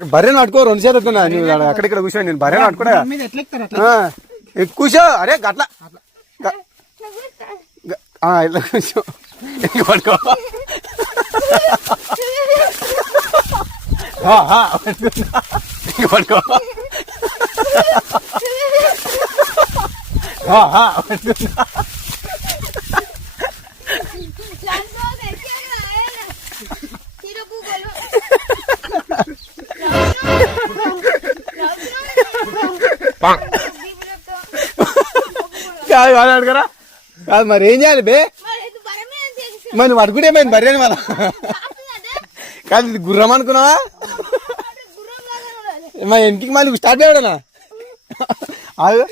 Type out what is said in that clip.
బర్రెని పట్టుకో 2 చేతులు ఎత్తున్నా నువ్వు అక్కడిక్కడ కూర్చో నేను బర్రెని పట్టుకోడా కూర్చో అరే గట్ల ఇట్లా కూర్చో పట్టుకో పట్టుకో కాదు వాడు అడగరా కాదు మరి ఏం చేయాలి బే మరి నువ్వు అడుగుంటే ఏమైంది బర్రెని మన కాదు ఇది గుర్రం అనుకున్నావా మా ఇంటికి మళ్ళీ స్టార్ట్ చేయడనా ఆగు